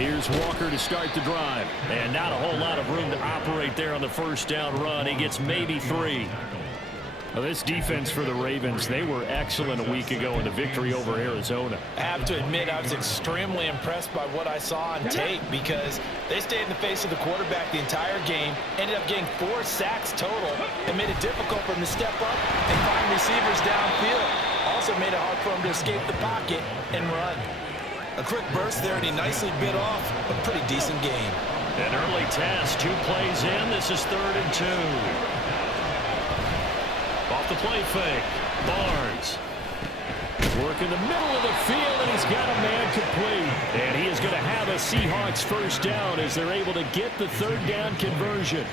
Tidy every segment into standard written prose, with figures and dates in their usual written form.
Here's Walker to start the drive. And not a whole lot of room to operate there on the first down run. He gets maybe 3. Well, this defense for the Ravens, they were excellent a week ago in the victory over Arizona. I have to admit, I was extremely impressed by what I saw on tape because they stayed in the face of the quarterback the entire game, ended up getting 4 sacks total, and made it difficult for him to step up and find receivers downfield. Also made it hard for him to escape the pocket and run. A quick burst there, and he nicely bit off a pretty decent game. An early test, 2 plays in. This is 3rd and 2. Off the play fake, Barnes. Work in the middle of the field, and he's got a man complete. And he is going to have a Seahawks first down as they're able to get the 3rd down conversion.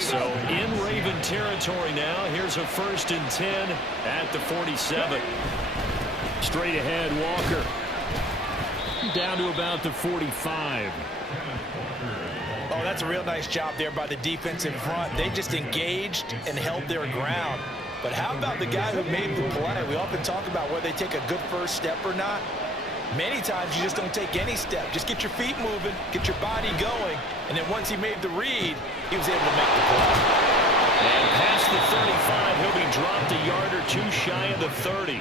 So in Raven territory now, here's a 1st and 10 at the 47. Straight ahead, Walker. Down to about the 45. Oh, that's a real nice job there by the defense in front. They just engaged and held their ground. But how about the guy who made the play? We often talk about whether they take a good first step or not. Many times you just don't take any step. Just get your feet moving, get your body going, and then once he made the read, he was able to make the play. And past the 35, he'll be dropped a yard or 2 shy of the 30.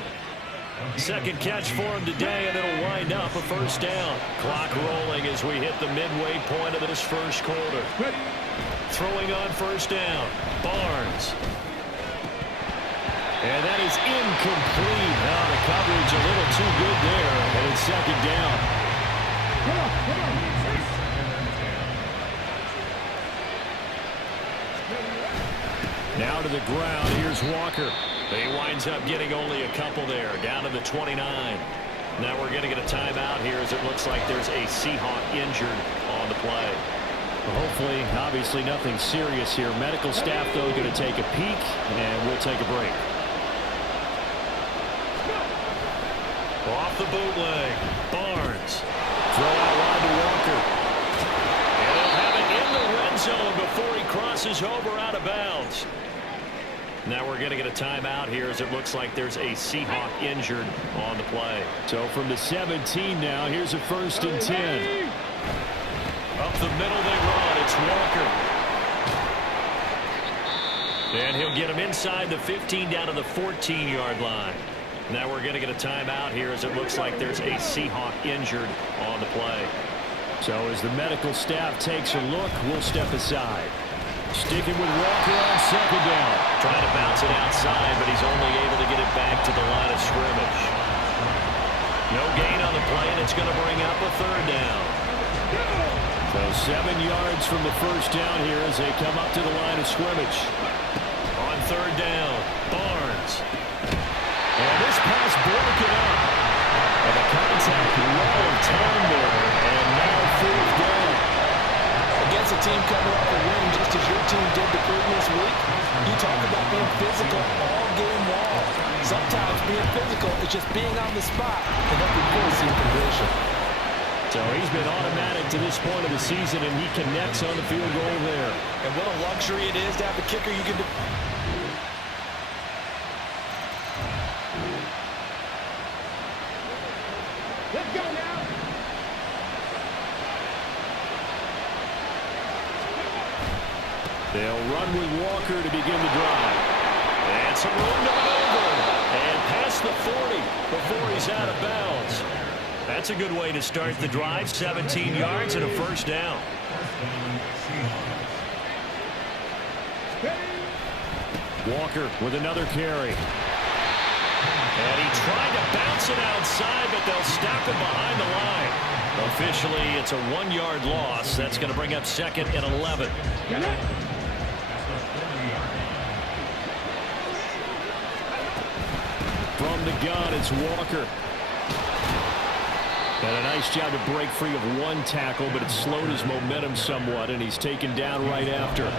Second catch for him today, and it'll wind up a first down. Clock rolling as we hit the midway point of this first quarter. Throwing on first down, Barnes. And that is incomplete. Now the coverage a little too good there, and it's 2nd down. Now to the ground. Here's Walker. He winds up getting only a couple there, down to the 29. Now we're going to get a timeout here as it looks like there's a Seahawk injured on the play. Well, hopefully, obviously nothing serious here. Medical staff, though, going to take a peek, and we'll take a break. Off the bootleg, Barnes. Throw out wide to Walker. And they'll have it in the red zone before he crosses over out of bounds. Now we're going to get a timeout here as it looks like there's a Seahawk injured on the play. So from the 17 now, here's a 1st and 10. Up the middle they run. It's Walker. And he'll get him inside the 15 down to the 14-yard line. Now we're going to get a timeout here as it looks like there's a Seahawk injured on the play. So as the medical staff takes a look, we'll step aside. Sticking with Walker on 2nd down. Trying to bounce it outside, but he's only able to get it back to the line of scrimmage. No gain on the play, and it's going to bring up a 3rd down. So 7 yards from the first down here as they come up to the line of scrimmage. On 3rd down, Barnes. And this pass broken up. And the contact wall of time there. And now 4th down. Against a team coming off a win just as your team did the previous week, you talk about being physical all game long. Sometimes being physical is just being on the spot and helping force the conversion. So he's been automatic to this point of the season, and he connects on the field goal there. And what a luxury it is to have a kicker you can do. Let's go now. They'll run with Walker to begin the drive. And some room to maneuver. And past the 40 before he's out of bounds. That's a good way to start the drive. 17 yards and a first down. Walker with another carry. And he tried to bounce it outside, but they'll stop him behind the line. Officially, it's a 1-yard loss. That's going to bring up 2nd and 11. From the gun, it's Walker. And a nice job to break free of 1 tackle, but it slowed his momentum somewhat, and he's taken down right after.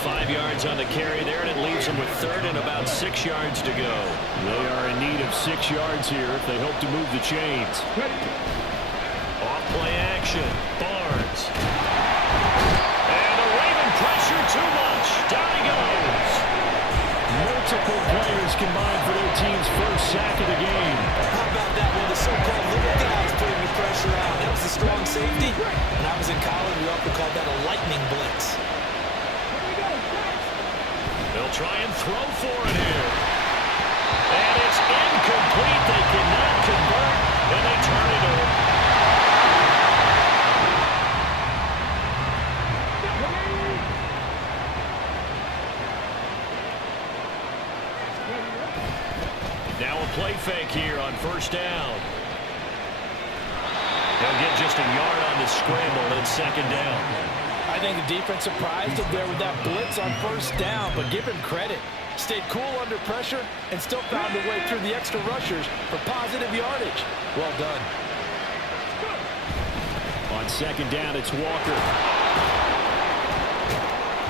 5 yards on the carry there, and it leaves him with 3rd and about 6 yards to go. They are in need of 6 yards here if they hope to move the chains. Off play action, Barnes. And the Raven pressure too much. Down he goes. Multiple players combined for their team's first sack of the game. How about that one? The so-called little guys putting the pressure out. That was a strong safety. in college, we often call that a lightning blitz. They'll try and throw for it here. And it's incomplete. They cannot convert, and they turn it over. Now a play fake here on first down. They'll get just a yard on the scramble, and it's second down. I think the defense surprised him there with that blitz on first down, but give him credit. Stayed cool under pressure and still found a way through the extra rushers for positive yardage. Well done. On second down, it's Walker.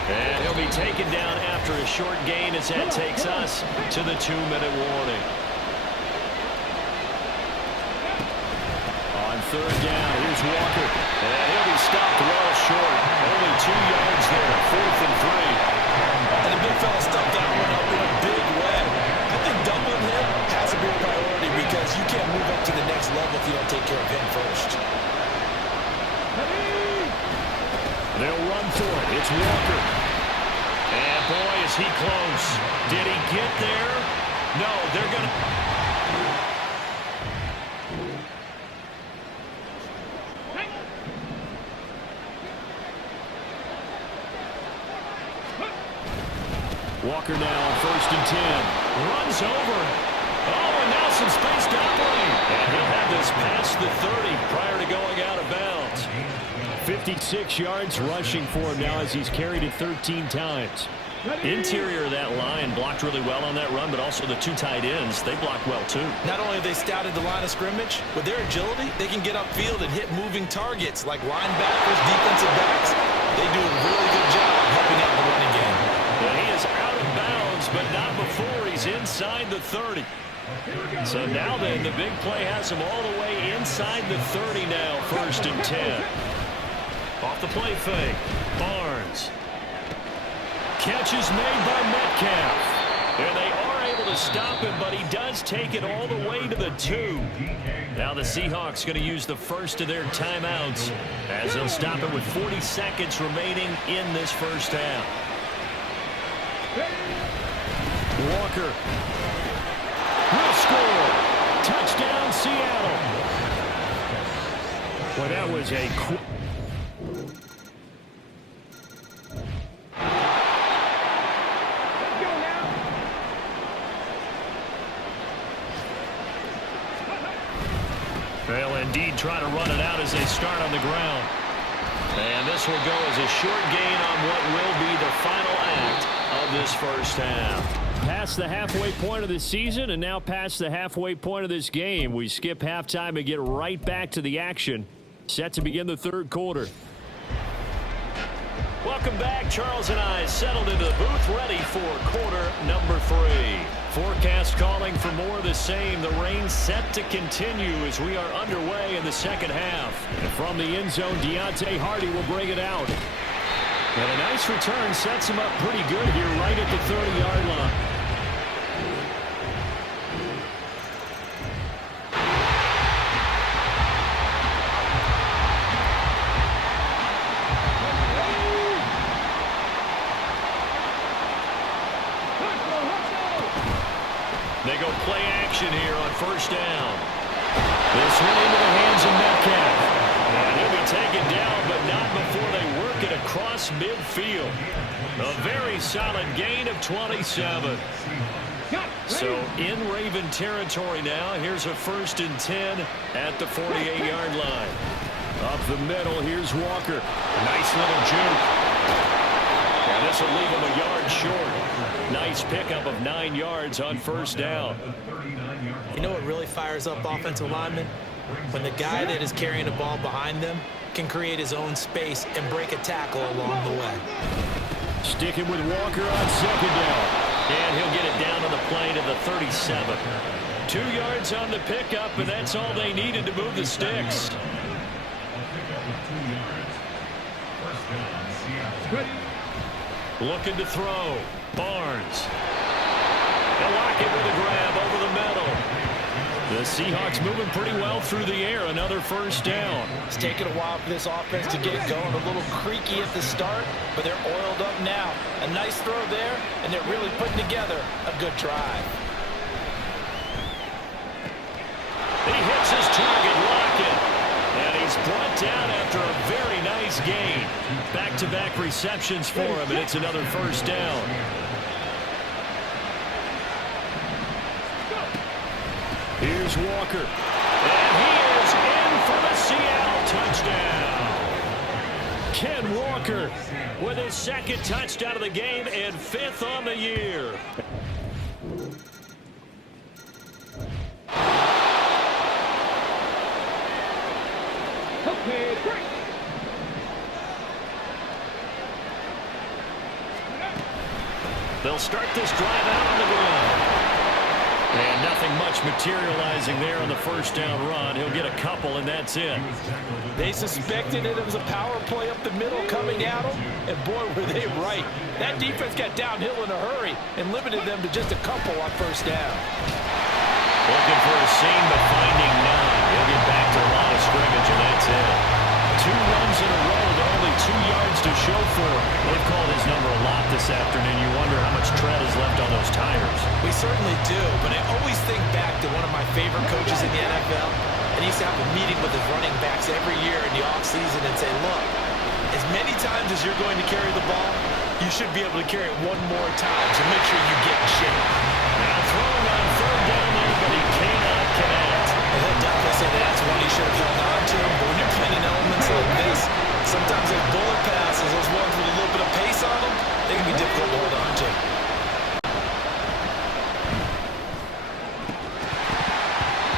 And he'll be taken down after a short gain as that takes us to the 2-minute warning. On third down, here's Walker. And he'll be stopped well short. Only 2 yards there, 4th and 3. And the big fella stuffed that one up in a big way. I think doubling him has to be a priority because you can't move up to the next level if you don't take care of him first. They'll run for it. It's Walker. And boy, is he close. Did he get there? No, they're going to... Walker now on 1st and 10. Runs over. Oh, and now some space to operate. And he'll have this past the 30 prior to going out of bounds. 56 yards rushing for him now as he's carried it 13 times. Interior of that line blocked really well on that run, but also the 2 tight ends, they blocked well too. Not only have they scouted the line of scrimmage, with their agility, they can get upfield and hit moving targets like linebackers, defensive backs. They do a really good job helping out the running game. And he is out of bounds, but not before he's inside the 30. So now then, the big play has him all the way inside the 30 now, 1st and 10. Off the play fake, Barnes. Catch is made by Metcalf. And they are able to stop him, but he does take it all the way to the 2. Now the Seahawks going to use the first of their timeouts as they'll stop it with 40 seconds remaining in this first half. Walker. Will score. Touchdown, Seattle. Well, that was a They'll indeed try to run it out as they start on the ground. And this will go as a short gain on what will be the final act of this first half. Past the halfway point of the season and now past the halfway point of this game. We skip halftime and get right back to the action. Set to begin the 3rd quarter. Welcome back. Charles and I settled into the booth ready for quarter number 3. Forecast calling for more of the same. The rain set to continue as we are underway in the second half. And from the end zone, Deontay Hardy will bring it out. And a nice return sets him up pretty good here right at the 30-yard line. They go play action here on first down. This one into the hands of Metcalf. And he'll be taken down, but not before they work it across midfield. A very solid gain of 27. So in Raven territory now. Here's a 1st and 10 at the 48-yard line. Up the middle, here's Walker. Nice little juke. And this will leave him a yard short. Nice pickup of 9 yards on first down. You know what really fires up offensive linemen? When the guy that is carrying the ball behind them can create his own space and break a tackle along the way. Sticking with Walker on second down. And he'll get it down on the play to the 37. 2 yards on the pickup, and that's all they needed to move the sticks. Looking to throw. Barnes. They'll lock it with a grab over the middle. The Seahawks moving pretty well through the air. Another first down. It's taken a while for this offense to get going. A little creaky at the start, but they're oiled up now. A nice throw there, and they're really putting together a good drive. He hits his target, Lockett. And he's brought down after a very nice gain. Back-to-back receptions for him, and it's another first down. Here's Walker. And he is in for the Seattle touchdown. Ken Walker with his second touchdown of the game and 5th on the year. Okay, break. They'll start this drive out on the ground. And nothing much materializing there on the first down run. He'll get a couple, and that's it. They suspected it was a power play up the middle coming at them, and boy, were they right. That defense got downhill in a hurry and limited them to just a couple on first down. Looking for a seam, but finding none. He'll get back to a line of scrimmage, and that's it. 2 runs in a row, but only 2 yards to show for him. They've called his number a lot this afternoon. You wonder how much tread is left on those tires. We certainly do, but I always think back to one of my favorite coaches in the NFL, and he used to have a meeting with his running backs every year in the offseason and say, look, as many times as you're going to carry the ball, you should be able to carry it one more time, so make sure you get in shape. Now throwing on 3rd down there, but he cannot connect. He'll definitely say that's one he should have held on to, but when you're playing in elements like this, sometimes those bullet passes, those ones with a little bit of pace on them, they can be difficult to hold on to.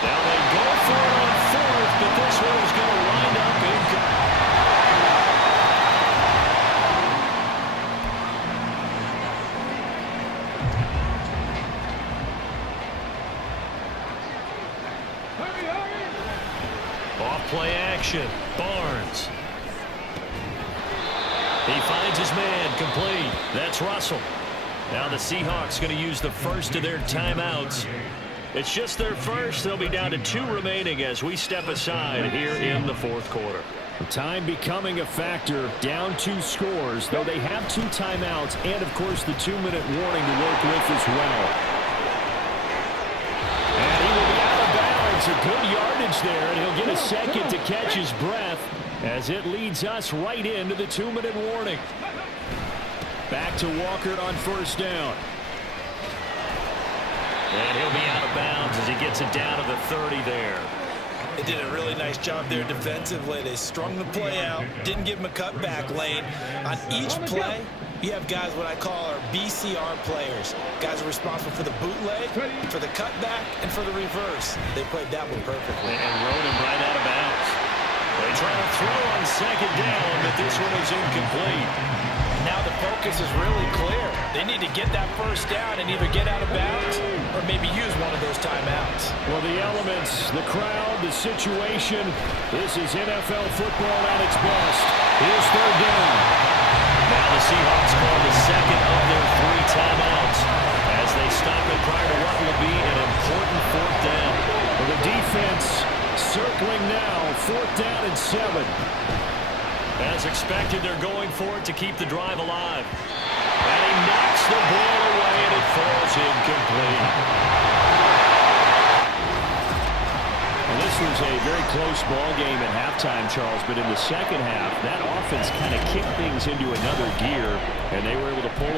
Now they go for it on 4th, but this one is going to wind up incomplete. Off-play action. Barnes. He finds his man, complete. That's Russell. Now the Seahawks going to use the first of their timeouts. It's just their first. They'll be down to 2 remaining as we step aside here in the 4th quarter. Time becoming a factor. Down 2 scores, though they have 2 timeouts and, of course, the 2-minute warning to work with as well. And he will be out of bounds. A good yardage there, and he'll get a second to catch his breath as it leads us right into the 2-minute warning. Back to Walker on first down. And he'll be out of bounds as he gets it down to the 30 there. They did a really nice job there defensively. They strung the play out, didn't give him a cutback lane. On each play, you have guys what I call our BCR players. Guys are responsible for the bootleg, for the cutback, and for the reverse. They played that one perfectly. And rode him right out of bounds. They try to throw on 2nd down, but this one is incomplete. Now the focus is really clear. They need to get that first down and either get out of bounds or maybe use one of those timeouts. Well, the elements, the crowd, the situation, this is NFL football at its best. Here's 3rd down. Now the Seahawks call the second of their 3 timeouts as they stop it prior to what will be an important 4th down. Well, the defense circling now, 4th down and 7. As expected, they're going for it to keep the drive alive. And he knocks the ball away, and it falls incomplete. Well, this was a very close ball game at halftime, Charles, but in the second half, that offense kind of kicked things into another gear, and they were able to pull